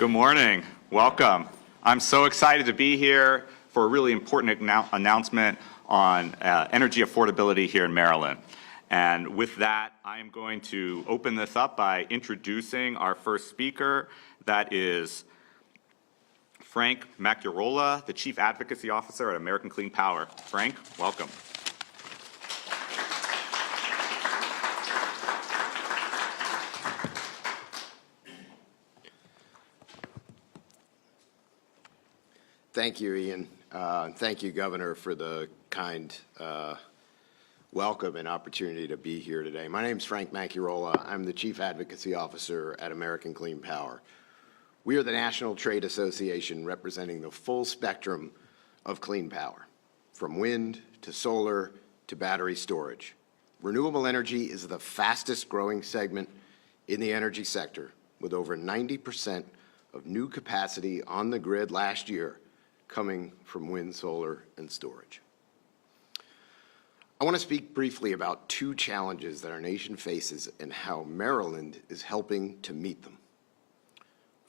Good morning. Welcome. I'm so excited to be here for a really important announcement on energy affordability here in Maryland. And with that, I am going to open this up by introducing our first speaker. That is Frank Macchiarola, the Chief Advocacy Officer at American Clean Power. Frank, welcome. Thank you, Ian. Thank you, Governor, for the kind welcome and opportunity to be here today. My name is Frank Macchiarola. I'm the Chief Advocacy Officer at American Clean Power. We are the national trade association representing the full spectrum of clean power, from wind to solar to battery storage. Renewable energy is the fastest growing segment in the energy sector, with over 90% of new capacity on the grid last year coming from wind, solar, and storage. I want to speak briefly about two challenges that our nation faces and how Maryland is helping to meet them.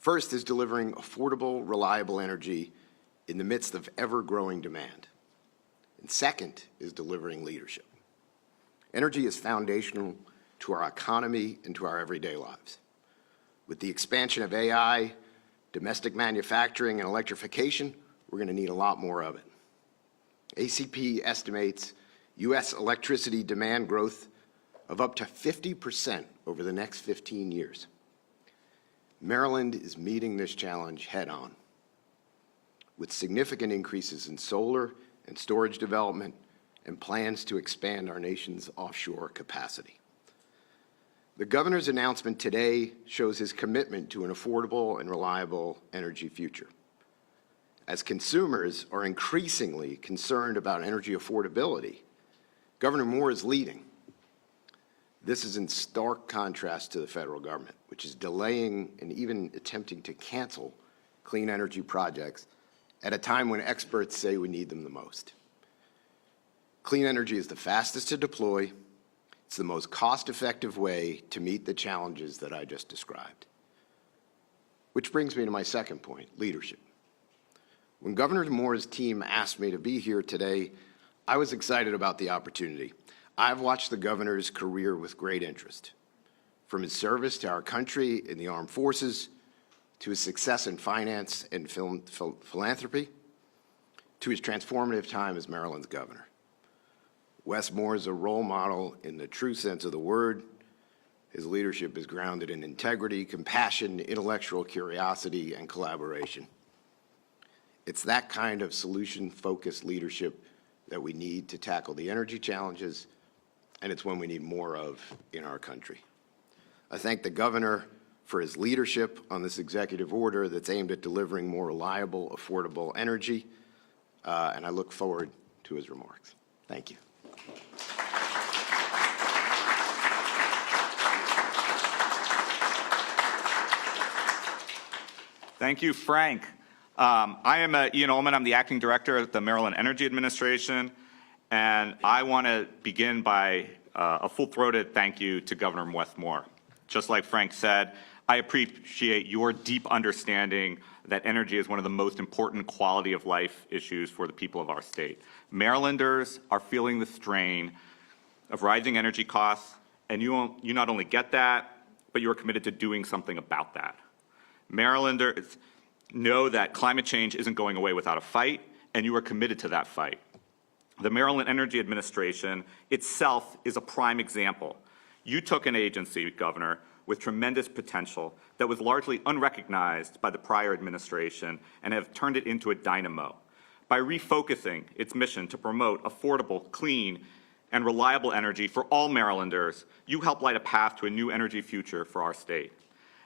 First is delivering affordable, reliable energy in the midst of ever-growing demand. And second is delivering leadership. Energy is foundational to our economy and to our everyday lives. With the expansion of AI, domestic manufacturing, and electrification, we're going to need a lot more of it. ACP estimates U.S. electricity demand growth of up to 50% over the next 15 years. Maryland is meeting this challenge head-on, with significant increases in solar and storage development and plans to expand our nation's offshore capacity. The Governor's announcement today shows his commitment to an affordable and reliable energy future. As consumers are increasingly concerned about energy affordability, Governor Moore is leading. This is in stark contrast to the federal government, which is delaying and even attempting to cancel clean energy projects at a time when experts say we need them the most. Clean energy is the fastest to deploy. It's the most cost-effective way to meet the challenges that I just described. Which brings me to my second point, leadership. When Governor Moore's team asked me to be here today, I was excited about the opportunity. I've watched the governor's career with great interest, from his service to our country in the armed forces, to his success in finance and philanthropy, to his transformative time as Maryland's governor. Wes Moore is a role model in the true sense of the word. His leadership is grounded in integrity, compassion, intellectual curiosity, and collaboration. It's that kind of solution-focused leadership that we need to tackle the energy challenges, and it's one we need more of in our country. I thank the Governor for his leadership on this executive order that's aimed at delivering more reliable, affordable energy, and I look forward to his remarks. Thank you. Thank you, Frank. I am Ian Ullman. I'm the acting director at the Maryland Energy Administration, and I want to begin by a full-throated thank you to Governor Wes Moore. Just like Frank said, I appreciate your deep understanding that energy is one of the most important quality of life issues for the people of our state. Marylanders are feeling the strain of rising energy costs, and you not only get that, but you are committed to doing something about that. Marylanders know that climate change isn't going away without a fight, and you are committed to that fight. The Maryland Energy Administration itself is a prime example. You took an agency, Governor, with tremendous potential that was largely unrecognized by the prior administration and have turned it into a dynamo. By refocusing its mission to promote affordable, clean, and reliable energy for all Marylanders, you help light a path to a new energy future for our state.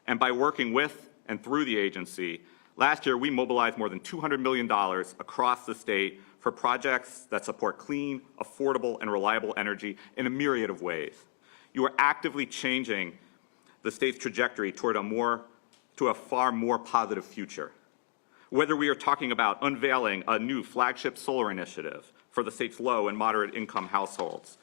And by working with and through the agency, last year, we mobilized more than $200 million across the state for projects that support clean, affordable, and reliable energy in a myriad of ways. You are actively changing the state's trajectory toward a far more positive future. Whether we are talking about unveiling a new flagship solar initiative for the state's low and moderate income households,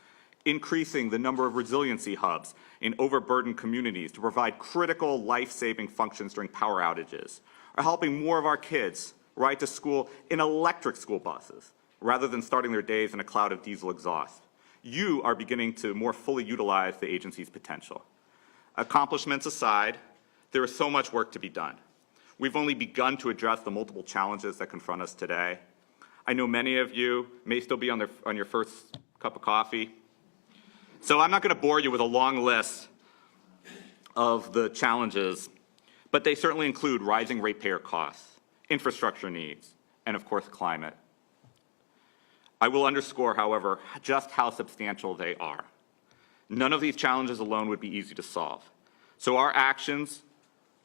increasing the number of resiliency hubs in overburdened communities to provide critical life-saving functions during power outages, or helping more of our kids ride to school in electric school buses rather than starting their days in a cloud of diesel exhaust. You are beginning to more fully utilize the agency's potential. Accomplishments aside, there is so much work to be done. We've only begun to address the multiple challenges that confront us today. I know many of you may still be on your first cup of coffee. So I'm not going to bore you with a long list of the challenges, but they certainly include rising ratepayer costs, infrastructure needs, and of course, climate. I will underscore, however, just how substantial they are. None of these challenges alone would be easy to solve. So our actions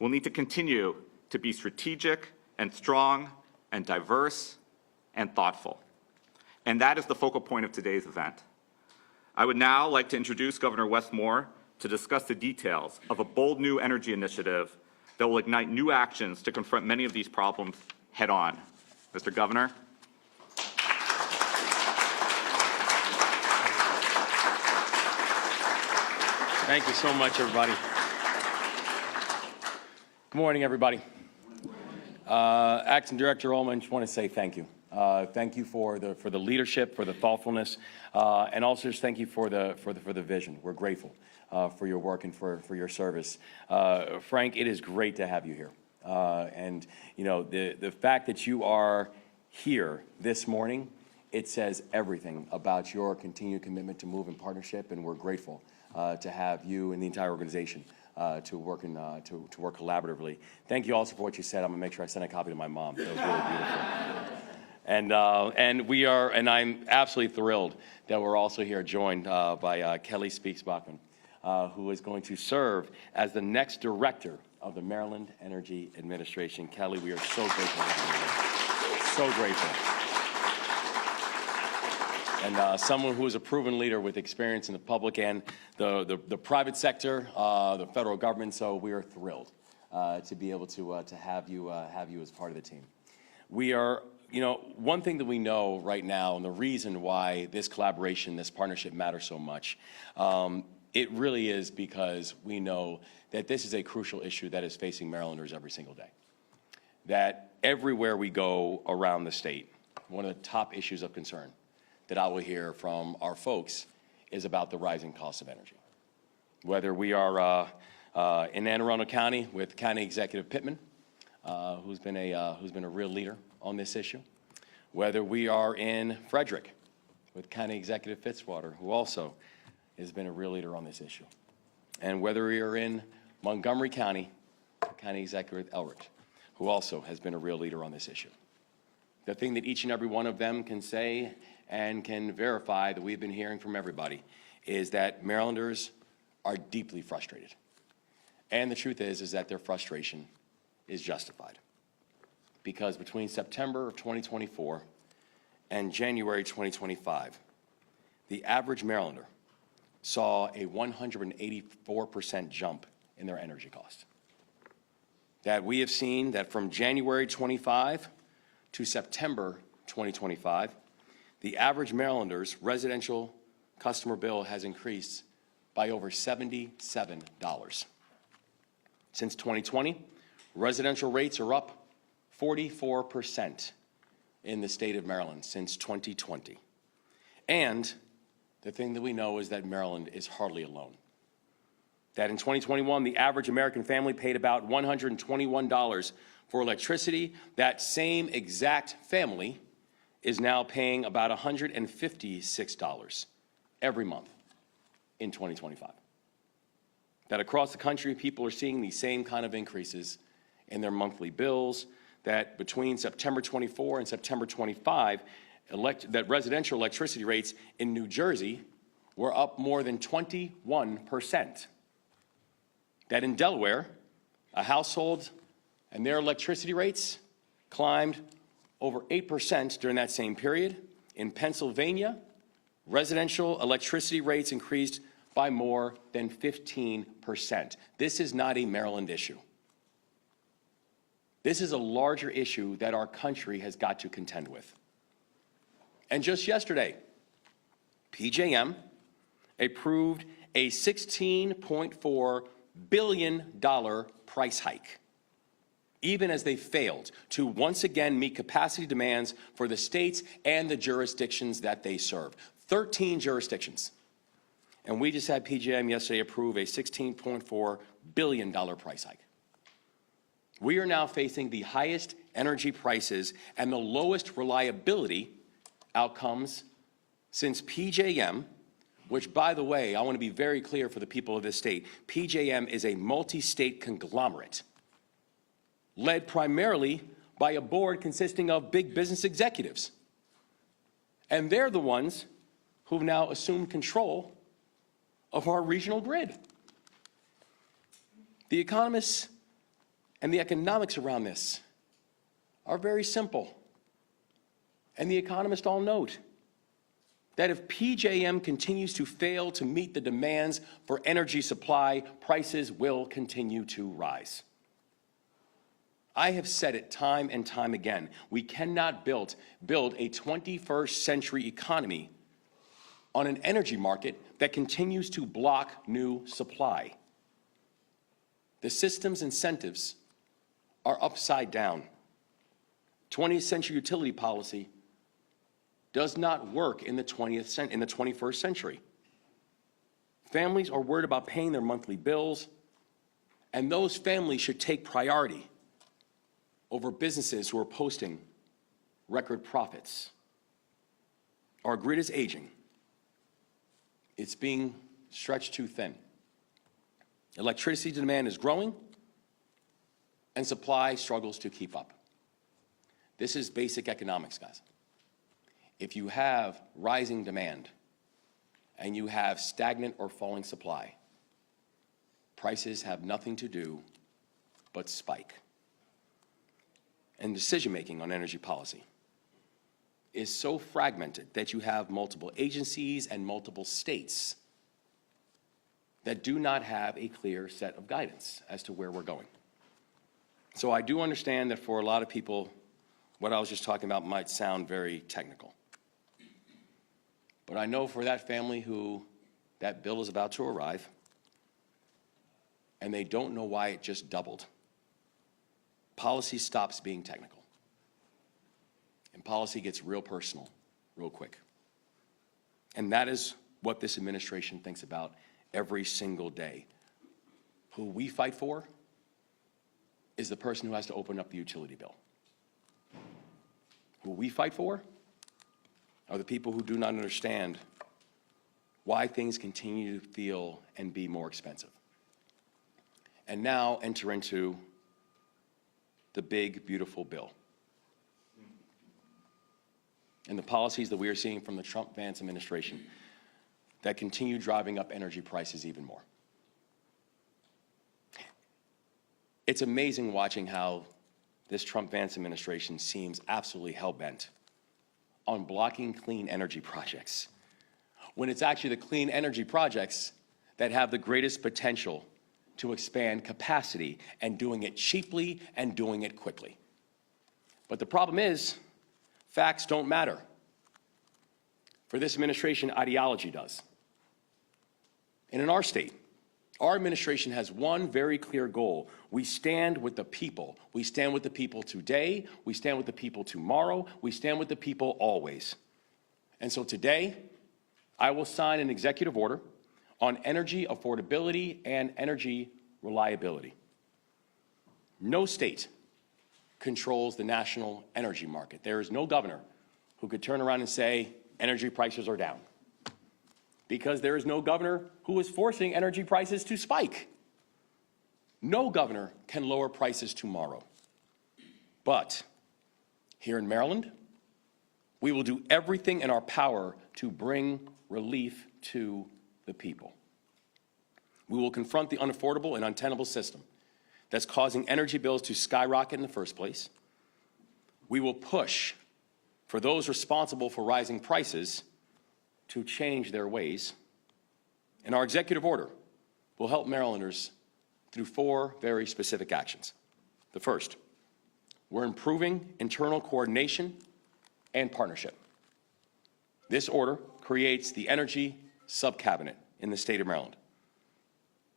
will need to continue to be strategic and strong and diverse and thoughtful. And that is the focal point of today's event. I would now like to introduce Governor Wes Moore to discuss the details of a bold new energy initiative that will ignite new actions to confront many of these problems head on. Mr. Governor. Thank you so much, everybody. Good morning, everybody. Acting Director Ullman, just want to say thank you. Thank you for the leadership, for the thoughtfulness, and also just thank you for the vision. We're grateful for your work and for your service. Frank, it is great to have you here. And you know, the fact that you are here this morning, it says everything about your continued commitment to move in partnership, and we're grateful to have you and the entire organization to work collaboratively. Thank you also for what you said. I'm gonna make sure I send a copy to my mom. That was really beautiful. And I'm absolutely thrilled that we're also here joined by Kelly Speaks-Bachman, who is going to serve as the next director of the Maryland Energy Administration. Kelly, we are so grateful to have you here. So grateful. And someone who is a proven leader with experience in the public and the private sector, the federal government. So we are thrilled to be able to have you as part of the team. We are, you know, one thing that we know right now, and the reason why this collaboration, this partnership matters so much, it really is because we know that this is a crucial issue that is facing Marylanders every single day. That everywhere we go around the state, one of the top issues of concern that I will hear from our folks is about the rising cost of energy. Whether we are in Anne Arundel County with County Executive Pittman, who's been a real leader on this issue, whether we are in Frederick with County Executive Fitzwater, who also has been a real leader on this issue, and whether we are in Montgomery County, County Executive Elrich, who also has been a real leader on this issue. The thing that each and every one of them can say and can verify that we've been hearing from everybody is that Marylanders are deeply frustrated. And the truth is that their frustration is justified. Because between September of 2024 and January 2025, the average Marylander saw a 184% jump in their energy cost. That we have seen that from January 25 to September 2025, the average Marylander's residential customer bill has increased by over $77. Since 2020, residential rates are up 44% in the state of Maryland since 2020. And the thing that we know is that Maryland is hardly alone. That in 2021, the average American family paid about $121 for electricity. That same exact family is now paying about $156 every month in 2025. That across the country, people are seeing the same kind of increases in their monthly bills, that between September 24 and September 25, that residential electricity rates in New Jersey were up more than 21%. That in Delaware, a household and their electricity rates climbed over 8% during that same period. In Pennsylvania, residential electricity rates increased by more than 15%. This is not a Maryland issue. This is a larger issue that our country has got to contend with. And just yesterday, PJM approved a $16.4 billion price hike, even as they failed to once again meet capacity demands for the states and the jurisdictions that they serve. 13 jurisdictions. And we just had PJM yesterday approve a $16.4 billion price hike. We are now facing the highest energy prices and the lowest reliability outcomes since PJM, which, by the way, I want to be very clear for the people of this state, PJM is a multi-state conglomerate led primarily by a board consisting of big business executives. And they're the ones who've now assumed control of our regional grid. The economists and the economics around this are very simple. And the economists all note that if PJM continues to fail to meet the demands for energy supply, prices will continue to rise. I have said it time and time again, we cannot build a 21st century economy on an energy market that continues to block new supply. The system's incentives are upside down. 20th century utility policy does not work in the 21st century. Families are worried about paying their monthly bills, and those families should take priority over businesses who are posting record profits. Our grid is aging. It's being stretched too thin. Electricity demand is growing, and supply struggles to keep up. This is basic economics, guys. If you have rising demand and you have stagnant or falling supply, prices have nothing to do but spike. And decision-making on energy policy is so fragmented that you have multiple agencies and multiple states that do not have a clear set of guidance as to where we're going. So I do understand that for a lot of people, what I was just talking about might sound very technical. But I know for that family who that bill is about to arrive, and they don't know why it just doubled, policy stops being technical. And policy gets real personal, real quick. And that is what this administration thinks about every single day. Who we fight for is the person who has to open up the utility bill. Who we fight for are the people who do not understand why things continue to feel and be more expensive. And now enter into the big, beautiful bill and the policies that we are seeing from the Trump-Vance administration that continue driving up energy prices even more. It's amazing watching how this Trump-Vance administration seems absolutely hell-bent on blocking clean energy projects, when it's actually the clean energy projects that have the greatest potential to expand capacity, and doing it cheaply and doing it quickly. But the problem is, facts don't matter. For this administration, ideology does. And in our state, our administration has one very clear goal. We stand with the people. We stand with the people today. We stand with the people tomorrow. We stand with the people always. And so today, I will sign an executive order on energy affordability and energy reliability. No state controls the national energy market. There is no governor who could turn around and say energy prices are down, because there is no governor who is forcing energy prices to spike. No governor can lower prices tomorrow. But here in Maryland, we will do everything in our power to bring relief to the people. We will confront the unaffordable and untenable system that's causing energy bills to skyrocket in the first place. We will push for those responsible for rising prices to change their ways. And our executive order will help Marylanders through 4 very specific actions. The first, we're improving internal coordination and partnership. This order creates the Energy Subcabinet in the state of Maryland.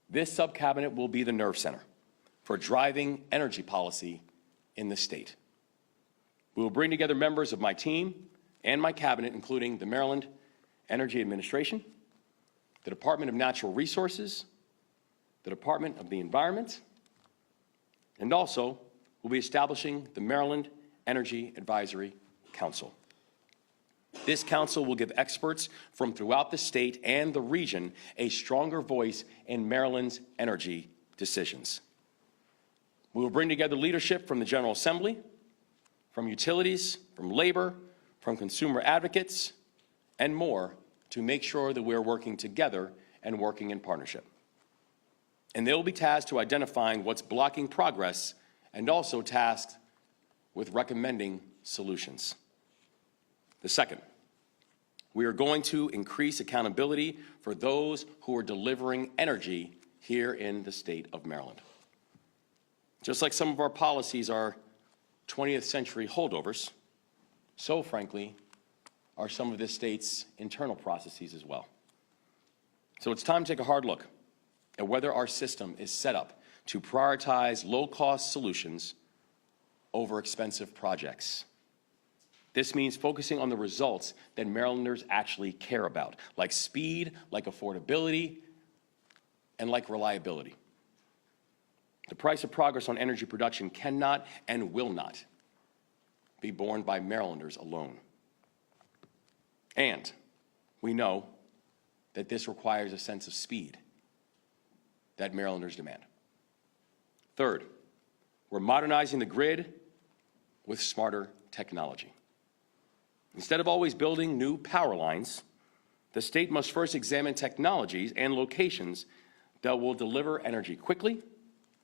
This subcabinet will be the nerve center for driving energy policy in the state. We will bring together members of my team and my cabinet, including the Maryland Energy Administration, the Department of Natural Resources, the Department of the Environment, and also we'll be establishing the Maryland Energy Advisory Council. This council will give experts from throughout the state and the region a stronger voice in Maryland's energy decisions. We will bring together leadership from the General Assembly, from utilities, from labor, from consumer advocates, and more to make sure that we're working together and working in partnership. And they will be tasked to identifying what's blocking progress and also tasked with recommending solutions. The second, we are going to increase accountability for those who are delivering energy here in the state of Maryland. Just like some of our policies are 20th century holdovers, so frankly are some of this state's internal processes as well. So it's time to take a hard look at whether our system is set up to prioritize low-cost solutions over expensive projects. This means focusing on the results that Marylanders actually care about, like speed, like affordability, and like reliability. The price of progress on energy production cannot and will not be borne by Marylanders alone. And we know that this requires a sense of speed that Marylanders demand. Third, we're modernizing the grid with smarter technology. Instead of always building new power lines, the state must first examine technologies and locations that will deliver energy quickly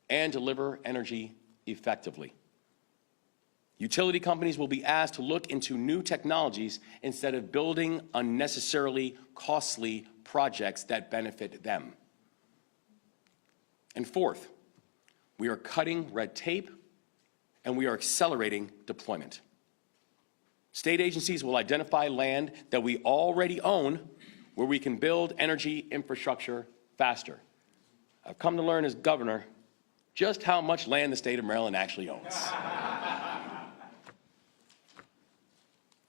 and deliver energy effectively. Utility companies will be asked to look into new technologies instead of building unnecessarily costly projects that benefit them. And fourth, we are cutting red tape and we are accelerating deployment. State agencies will identify land that we already own where we can build energy infrastructure faster. I've come to learn as governor just how much land the state of Maryland actually owns.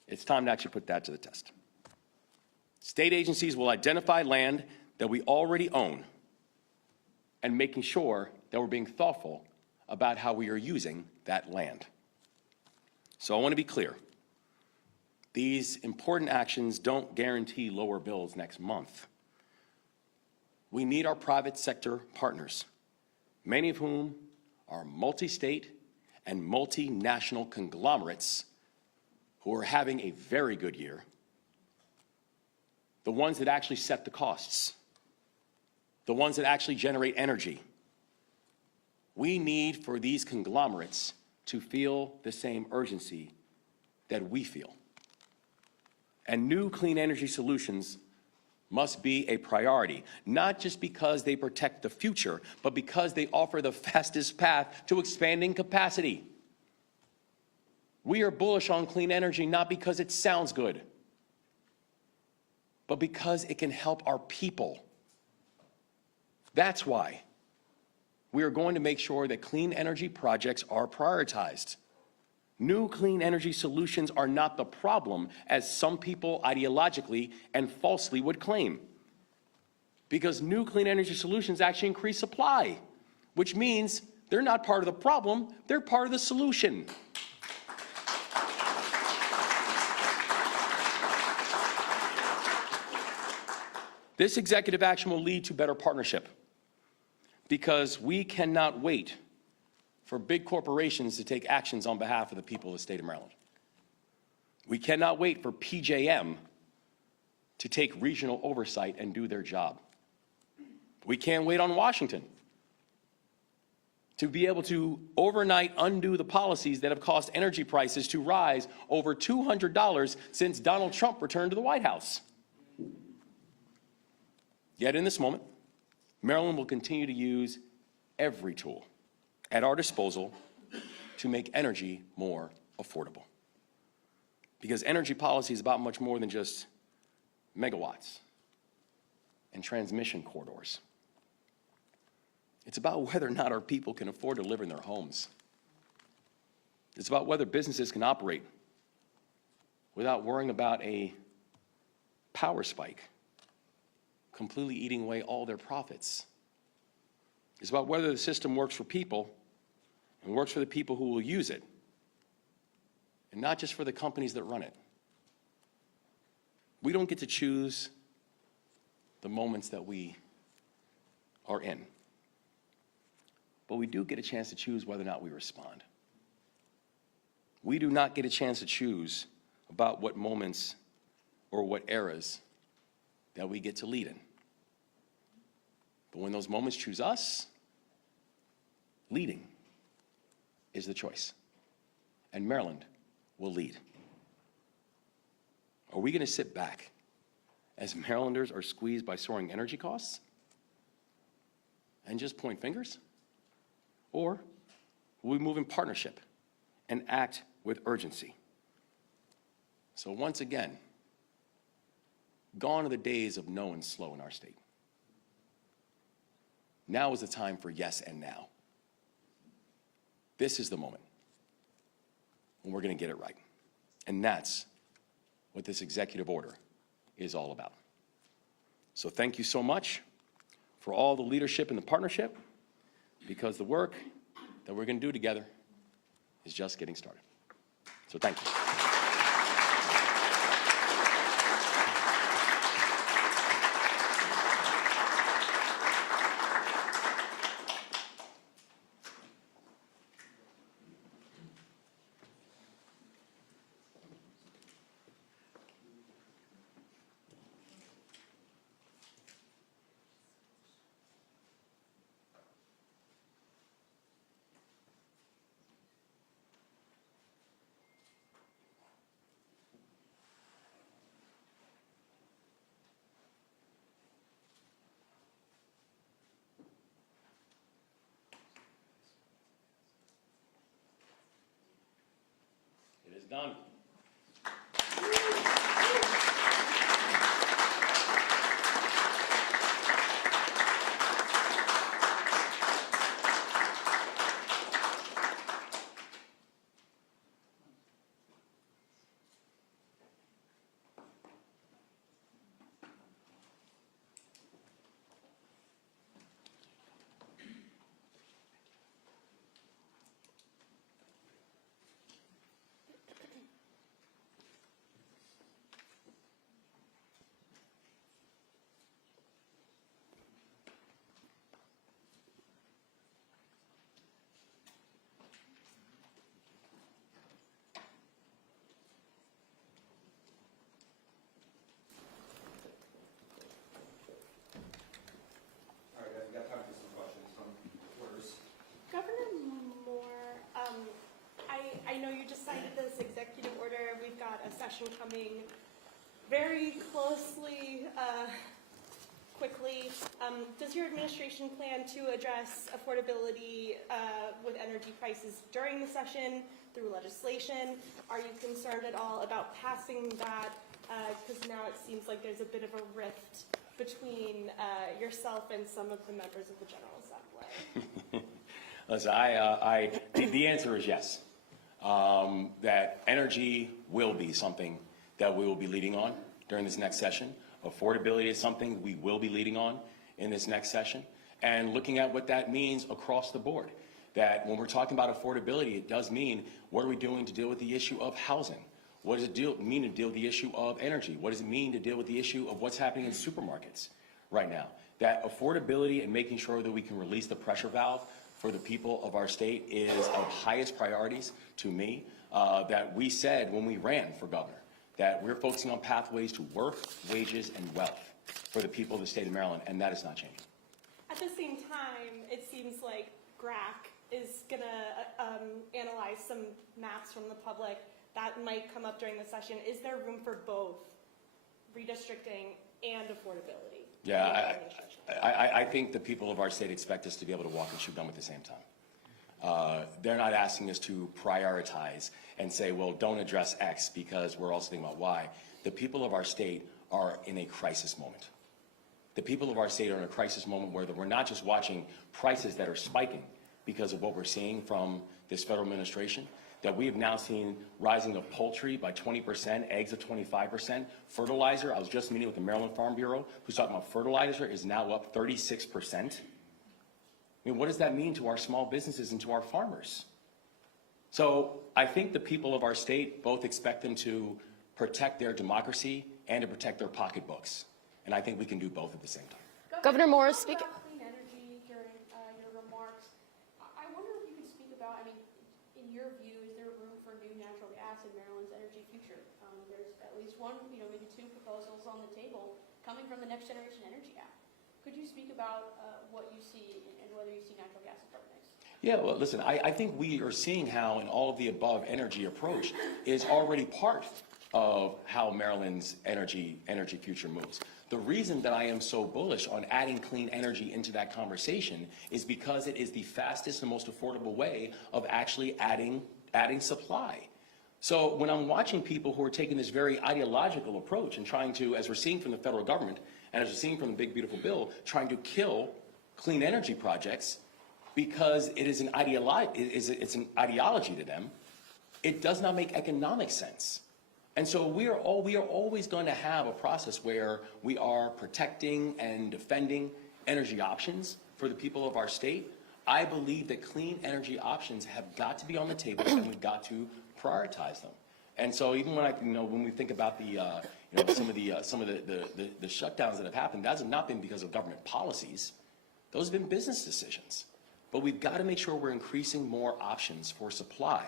It's time to actually put that to the test. State agencies will identify land that we already own and making sure that we're being thoughtful about how we are using that land. So I want to be clear. These important actions don't guarantee lower bills next month. We need our private sector partners, many of whom are multi-state and multinational conglomerates who are having a very good year, the ones that actually set the costs, the ones that actually generate energy. We need for these conglomerates to feel the same urgency that we feel. And new clean energy solutions must be a priority, not just because they protect the future, but because they offer the fastest path to expanding capacity. We are bullish on clean energy not because it sounds good, but because it can help our people. That's why we are going to make sure that clean energy projects are prioritized. New clean energy solutions are not the problem, as some people ideologically and falsely would claim. Because new clean energy solutions actually increase supply, which means they're not part of the problem, they're part of the solution. This executive action will lead to better partnership, because we cannot wait for big corporations to take actions on behalf of the people of the state of Maryland. We cannot wait for PJM to take regional oversight and do their job. We can't wait on Washington to be able to overnight undo the policies that have caused energy prices to rise over $200 since Donald Trump returned to the White House. Yet in this moment, Maryland will continue to use every tool at our disposal to make energy more affordable. Because energy policy is about much more than just megawatts. and transmission corridors. It's about whether or not our people can afford to live in their homes. It's about whether businesses can operate without worrying about a power spike completely eating away all their profits. It's about whether the system works for people and works for the people who will use it, and not just for the companies that run it. We don't get to choose the moments that we are in, but we do get a chance to choose whether or not we respond. We do not get a chance to choose about what moments or what eras that we get to lead in. But when those moments choose us, leading is the choice. And Maryland will lead. Are we going to sit back as Marylanders are squeezed by soaring energy costs and just point fingers? Or will we move in partnership and act with urgency? So once again, gone are the days of no and slow in our state. Now is the time for yes and now. This is the moment when we're going to get it right. And that's what this executive order is all about. So thank you so much for all the leadership and the partnership, because the work that we're going to do together is just getting started. So thank you. It is done. Governor Moore, I know you just cited this executive order. We've got a session coming very closely, quickly. Does your administration plan to address affordability with energy prices during the session through legislation? Are you concerned at all about passing that? Because now it seems like there's a bit of a rift between yourself and some of the members of the General Assembly. Listen, the answer is yes. That energy will be something that we will be leading on during this next session. Affordability is something we will be leading on in this next session. And looking at what that means across the board. That when we're talking about affordability, it does mean what are we doing to deal with the issue of housing? What does it mean to deal with the issue of energy? What does it mean to deal with the issue of what's happening in supermarkets right now? That affordability and making sure that we can release the pressure valve for the people of our state is of highest priorities to me. That we said when we ran for governor, that we're focusing on pathways to work, wages, and wealth for the people of the state of Maryland, and that is not changing. At the same time, it seems like GRAC is going to analyze some maps from the public that might come up during the session. Is there room for both redistricting and affordability? Yeah, I think the people of our state expect us to be able to walk and chew gum at the same time. They're not asking us to prioritize and say, well, don't address X because we're also thinking about Y. The people of our state are in a crisis moment. The people of our state are in a crisis moment where we're not just watching prices that are spiking because of what we're seeing from this federal administration, that we have now seen rising of poultry by 20%, eggs of 25%, fertilizer. I was just meeting with the Maryland Farm Bureau, who's talking about fertilizer is now up 36%. I mean, what does that mean to our small businesses and to our farmers? So I think the people of our state both expect them to protect their democracy and to protect their pocketbooks. And I think we can do both at the same time. Governor Moore, speak. About clean energy during your remarks. I wonder if you could speak about, I mean, in your view, is there room for new natural gas in Maryland's energy future? There's at least one, maybe two proposals on the table coming from the Next Generation Energy Act. Could you speak about what you see and whether you see natural gas as part of next? Yeah, well, listen, I think we are seeing how an all of the above energy approach is already part of how Maryland's energy future moves. The reason that I am so bullish on adding clean energy into that conversation is because it is the fastest and most affordable way of actually adding supply. So when I'm watching people who are taking this very ideological approach and trying to, as we're seeing from the federal government and as we're seeing from the big beautiful bill, trying to kill clean energy projects because it is it's an ideology to them, it does not make economic sense. And so we are always going to have a process where we are protecting and defending energy options for the people of our state. I believe that clean energy options have got to be on the table and we've got to prioritize them. And so even when we think about the some of the shutdowns that have happened, that has not been because of government policies. Those have been business decisions. But we've got to make sure we're increasing more options for supply.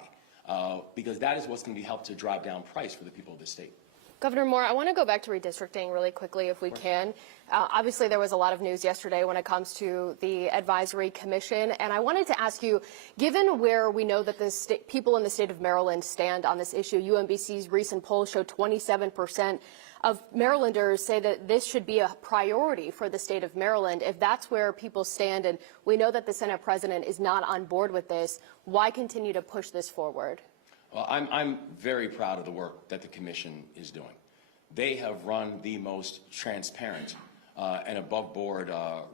Because that is what's going to be helped to drive down price for the people of the state. Governor Moore, I want to go back to redistricting really quickly if we can. Obviously, there was a lot of news yesterday when it comes to the Advisory Commission. And I wanted to ask you, given where we know that the people in the state of Maryland stand on this issue, UMBC's recent poll showed 27% of Marylanders say that this should be a priority for the state of Maryland. If that's where people stand, and we know that the Senate president is not on board with this, why continue to push this forward? Well, I'm very proud of the work that the commission is doing. They have run the most transparent and above-board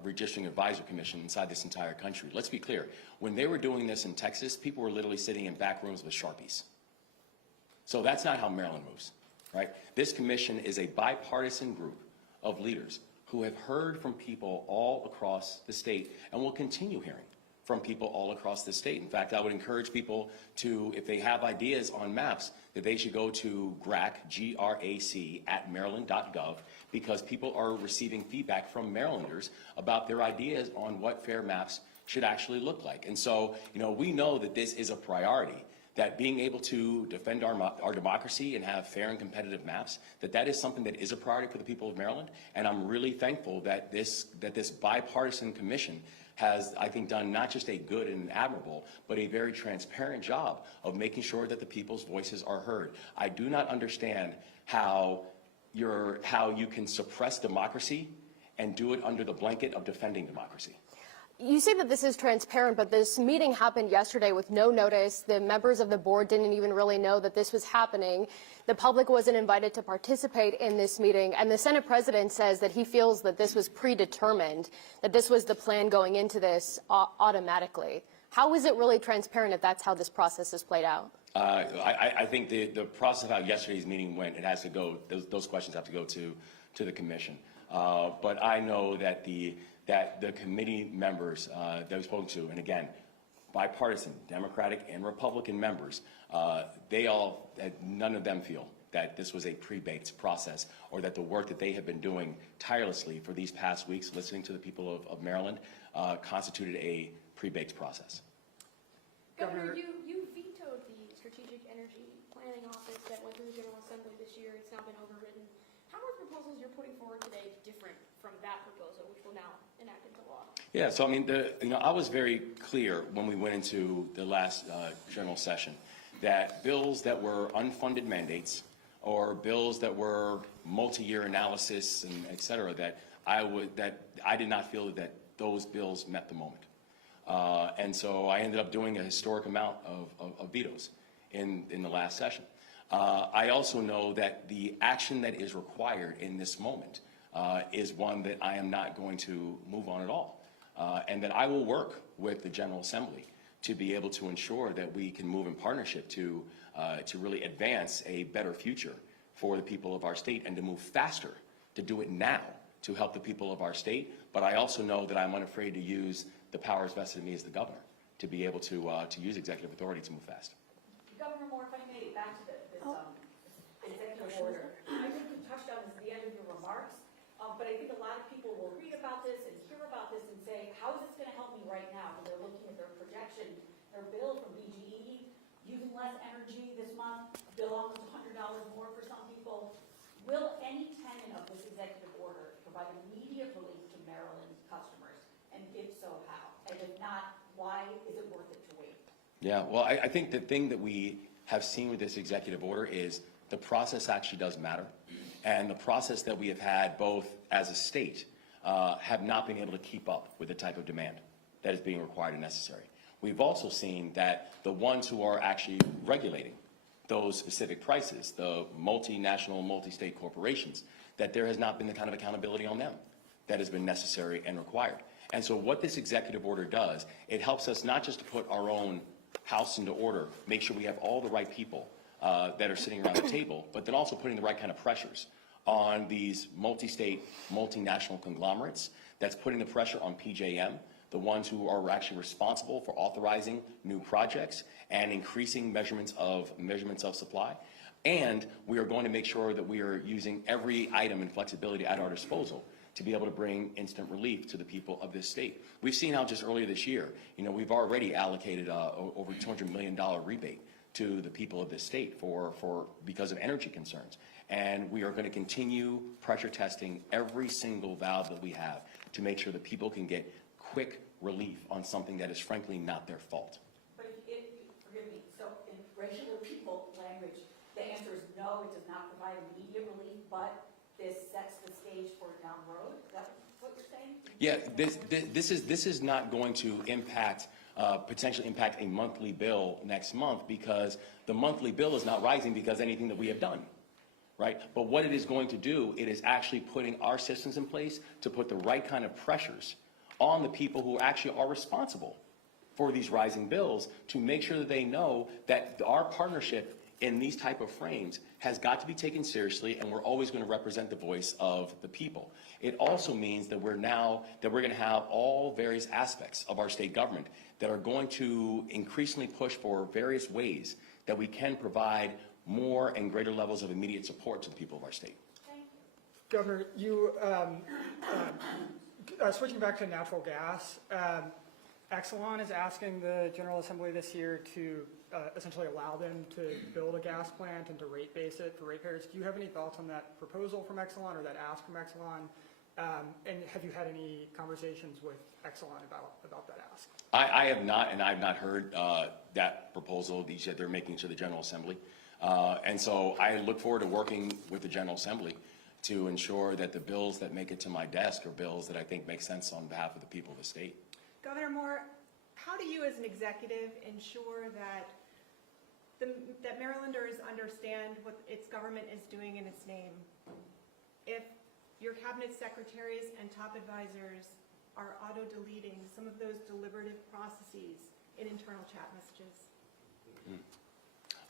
redistricting advisory commission inside this entire country. Let's be clear. When they were doing this in Texas, people were literally sitting in back rooms with Sharpies. So that's not how Maryland moves. Right? This commission is a bipartisan group of leaders who have heard from people all across the state and will continue hearing from people all across the state. In fact, I would encourage people to, if they have ideas on maps, that they should go to GRAC, G-R-A-C, at maryland.gov, because people are receiving feedback from Marylanders about their ideas on what fair maps should actually look like. And so, we know that this is a priority, that being able to defend our democracy and have fair and competitive maps, that is something that is a priority for the people of Maryland. And I'm really thankful that this bipartisan commission has, I think, done not just a good and admirable, but a very transparent job of making sure that the people's voices are heard. I do not understand how you can suppress democracy and do it under the blanket of defending democracy. You say that this is transparent, but this meeting happened yesterday with no notice. The members of the board didn't even really know that this was happening. The public wasn't invited to participate in this meeting. And the Senate president says that he feels that this was predetermined, that this was the plan going into this automatically. How is it really transparent if that's how this process has played out? I think the process of how yesterday's meeting went, it has to go, those questions have to go to the commission. But I know that the committee members that we've spoken to, and again, bipartisan, Democratic and Republican members, none of them feel that this was a pre-baked process or that the work that they have been doing tirelessly for these past weeks, listening to the people of Maryland, constituted a pre-baked process. Governor, you vetoed the Strategic Energy Planning Office that went through the General Assembly this year. It's now been overridden. How are the proposals you're putting forward today different from that proposal, which will now enact into law? Yeah, so I mean, I was very clear when we went into the last general session that bills that were unfunded mandates or bills that were multi-year analysis and et cetera, that I did not feel that those bills met the moment. And so I ended up doing a historic amount of vetoes in the last session. I also know that the action that is required in this moment is one that I am not going to move on at all. And that I will work with the General Assembly to be able to ensure that we can move in partnership to really advance a better future for the people of our state and to move faster, to do it now to help the people of our state. But I also know that I'm unafraid to use the powers vested in me as the governor to be able to use executive authority to move fast. Governor Moore, if I may, back to this executive order. I think you touched on this at the end of your remarks, but I think a lot of people will read about this and hear about this and say, how is this going to help me right now? When they're looking at their projection, their bill from BGE, using less energy this month, bill almost $100 more for some people. Will any tenet of this executive order provide immediate relief to Maryland customers? And if so, how? And if not, why is it worth it to wait? Yeah, well, I think the thing that we have seen with this executive order is the process actually does matter. And the process that we have had both as a state have not been able to keep up with the type of demand that is being required and necessary. We've also seen that the ones who are actually regulating those specific prices, the multinational, multi-state corporations, that there has not been the kind of accountability on them that has been necessary and required. And so what this executive order does, it helps us not just to put our own house into order, make sure we have all the right people that are sitting around the table, but then also putting the right kind of pressures on these multi-state, multinational conglomerates. That's putting the pressure on PJM, the ones who are actually responsible for authorizing new projects and increasing measurements of supply. And we are going to make sure that we are using every item and flexibility at our disposal to be able to bring instant relief to the people of this state. We've seen how just earlier this year, we've already allocated over $200 million rebate to the people of this state because of energy concerns. And we are going to continue pressure testing every single valve that we have to make sure that people can get quick relief on something that is frankly not their fault. But forgive me, so in regular people language, the answer is no, it does not provide immediate relief, but this sets the stage for down the road? Is that what you're saying? Yeah, this is not going to potentially impact a monthly bill next month, because the monthly bill is not rising because anything that we have done, right? But what it is going to do, it is actually putting our systems in place to put the right kind of pressures on the people who actually are responsible for these rising bills, to make sure that they know that our partnership in these type of frames has got to be taken seriously, and we're always going to represent the voice of the people. It also means that we're going to have all various aspects of our state government that are going to increasingly push for various ways that we can provide more and greater levels of immediate support to the people of our state. Governor, switching back to natural gas, Exelon is asking the General Assembly this year to essentially allow them to build a gas plant and to rate base it for ratepayers. Do you have any thoughts on that proposal from Exelon or that ask from Exelon? And have you had any conversations with Exelon about that ask? I have not, and I have not heard that proposal that they're making to the General Assembly. And so I look forward to working with the General Assembly to ensure that the bills that make it to my desk are bills that I think make sense on behalf of the people of the state. Governor Moore, how do you as an executive ensure that that Marylanders understand what its government is doing in its name? If your cabinet secretaries and top advisors are auto-deleting some of those deliberative processes in internal chat messages?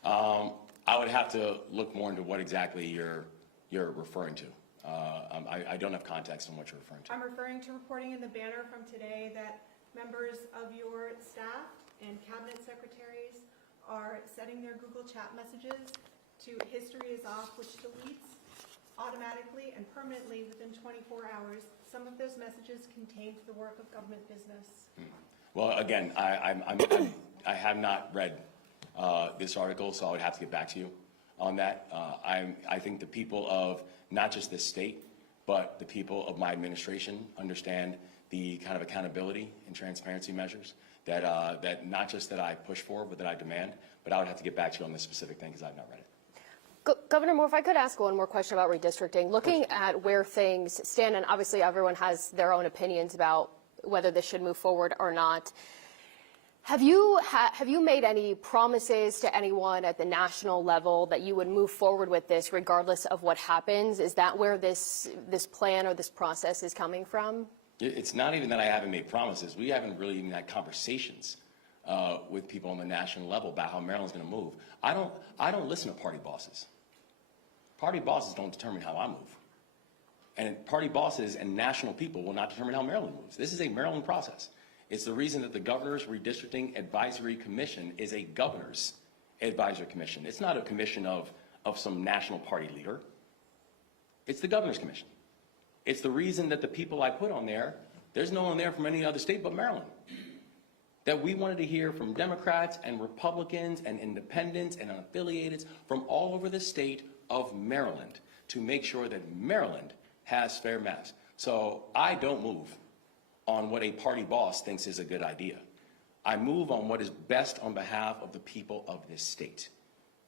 I would have to look more into what exactly you're referring to. I don't have context on what you're referring to. I'm referring to reporting in the Banner from today that members of your staff and cabinet secretaries are setting their Google chat messages to history is off, which deletes automatically and permanently within 24 hours. Some of those messages contained the work of government business. Well, again, I have not read this article, so I would have to get back to you on that. I think the people of not just this state, but the people of my administration understand the kind of accountability and transparency measures that not just that I push for, but that I demand. But I would have to get back to you on this specific thing because I've not read it. Governor Moore, if I could ask one more question about redistricting. Looking at where things stand, and obviously everyone has their own opinions about whether this should move forward or not, Have you made any promises to anyone at the national level that you would move forward with this regardless of what happens? Is that where this plan or this process is coming from? It's not even that I haven't made promises. We haven't really even had conversations with people on the national level about how Maryland's going to move. I don't listen to party bosses. Party bosses don't determine how I move. And party bosses and national people will not determine how Maryland moves. This is a Maryland process. It's the reason that the Governor's Redistricting Advisory Commission is a Governor's Advisory Commission. It's not a commission of some national party leader. It's the Governor's Commission. It's the reason that the people I put on there, there's no one there from any other state but Maryland. That we wanted to hear from Democrats and Republicans and independents and unaffiliated from all over the state of Maryland to make sure that Maryland has fair maps. So I don't move on what a party boss thinks is a good idea. I move on what is best on behalf of the people of this state.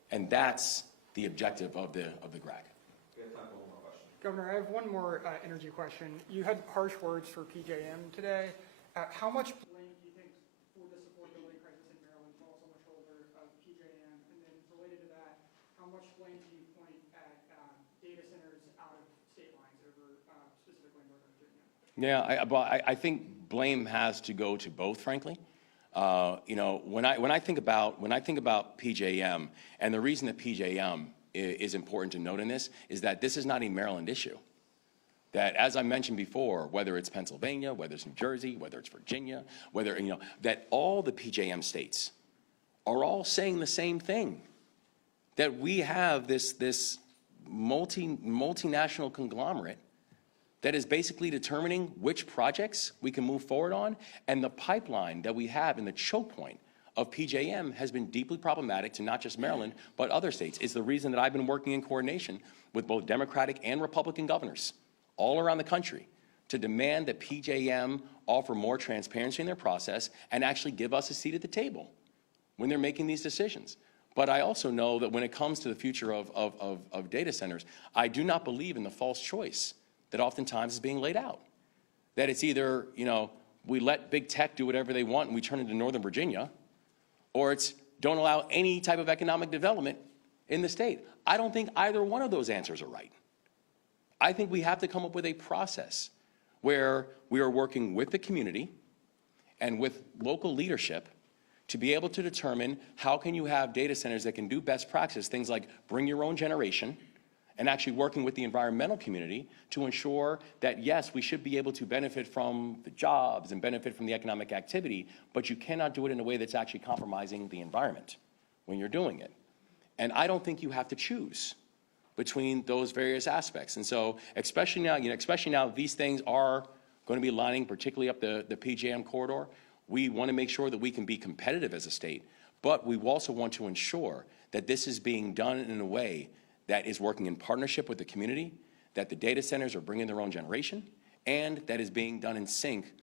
And that's the objective of the GRAC. Governor, I have one more energy question. You had harsh words for PJM today. How much blame do you think for this affordability crisis in Maryland falls on the shoulder of PJM? And then related to that, how much blame do you point at data centers out of state lines over specifically Northern Virginia? Yeah, I think blame has to go to both, frankly. You know, when I think about PJM, and the reason that PJM is important to note in this is that this is not a Maryland issue. That, as I mentioned before, whether it's Pennsylvania, whether it's New Jersey, whether it's Virginia, whether, you know, that all the PJM states are all saying the same thing. That we have this multinational conglomerate that is basically determining which projects we can move forward on, and the pipeline that we have in the choke point of PJM has been deeply problematic to not just Maryland, but other states. It's the reason that I've been working in coordination with both Democratic and Republican governors all around the country to demand that PJM offer more transparency in their process and actually give us a seat at the table when they're making these decisions. But I also know that when it comes to the future of data centers, I do not believe in the false choice that oftentimes is being laid out. That it's either, you know, we let big tech do whatever they want and we turn into Northern Virginia, or it's don't allow any type of economic development in the state. I don't think either one of those answers are right. I think we have to come up with a process where we are working with the community and with local leadership to be able to determine how can you have data centers that can do best practice, things like bring your own generation, and actually working with the environmental community to ensure that, yes, we should be able to benefit from the jobs and benefit from the economic activity, but you cannot do it in a way that's actually compromising the environment when you're doing it. And I don't think you have to choose between those various aspects. And so, especially now, these things are going to be lining particularly up the PJM corridor. We want to make sure that we can be competitive as a state, but we also want to ensure that this is being done in a way that is working in partnership with the community, that the data centers are bringing their own generation, and that is being done in sync